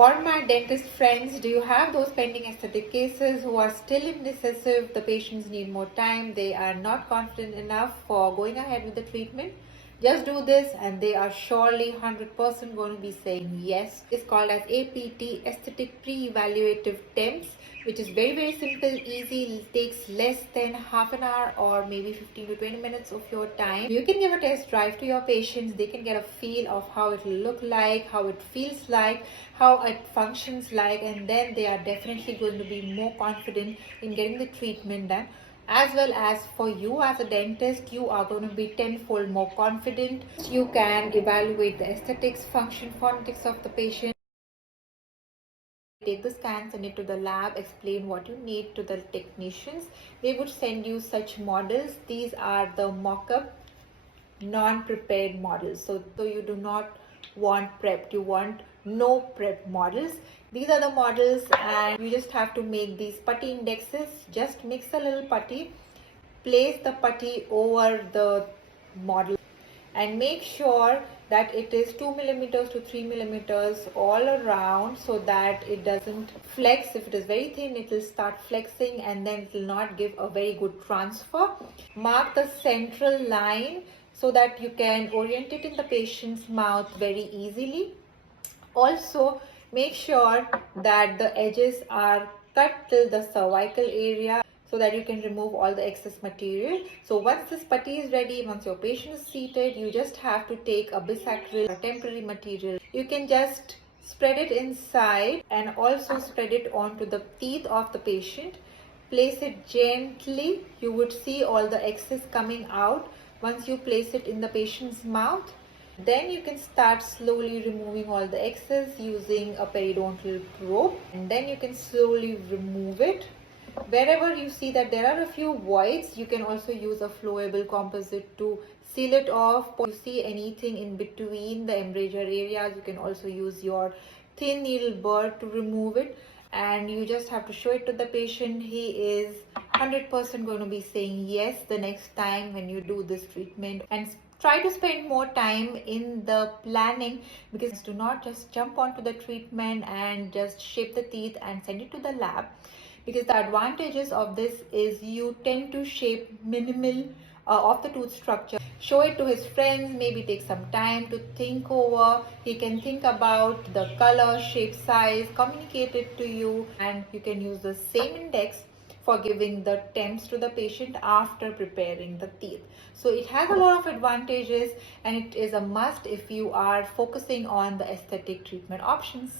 all my dentist friends, do you have those pending aesthetic cases who are still indecisive? The patients need more time. They are not confident enough for going ahead with the treatment. Just do this and they are surely 100% going to be saying yes. It's called as APT, Aesthetic Pre-Evaluative Temps, which is very simple, easy. It takes less than half an hour or maybe 15 to 20 minutes of your time. You can give a test drive to your patients. They can get a feel of how it will look like, how it feels like, how it functions like, and then they are definitely going to be more confident in getting the treatment done. As well as for you as a dentist, you are going to be tenfold more confident. You can evaluate the aesthetics, function, phonetics of the patient. Take the scan, send it to the lab, explain what you need to the technicians. They would send you such models. These are the mock-up, non-prepared models. So you do not want prepped, you want no prep models. These are the models, and you just have to make these putty indexes. Just mix a little putty, place the putty over the model, and make sure that it is 2 millimeters to 3 millimeters all around, so that it doesn't flex. If it is very thin, it will start flexing and then it will not give a very good transfer. Mark the central line so that you can orient it in the patient's mouth very easily. Also, make sure that the edges are cut till the cervical area so that you can remove all the excess material. So once this putty is ready, once your patient is seated, you just have to take a bisacral or temporary material. You can just spread it inside and also spread it onto the teeth of the patient. Place it gently. You would see all the excess coming out once you place it in the patient's mouth. Then you can start slowly removing all the excess using a periodontal probe, and then you can slowly remove it. Wherever you see that there are a few voids, you can also use a flowable composite to seal it off. If you see anything in between the embrasure areas, you can also use your thin needle burr to remove it, and you just have to show it to the patient. He is 100% going to be saying yes the next time when you do this treatment. And try to spend more time in the planning, because do not just jump onto the treatment and just shape the teeth and send it to the lab, because the advantages of this is you tend to shape minimal of the tooth structure. Show it to his friends, maybe take some time to think over. He can think about the color, shape, size, communicate it to you, and you can use the same index for giving the temps to the patient after preparing the teeth. So it has a lot of advantages, and it is a must if you are focusing on the aesthetic treatment options.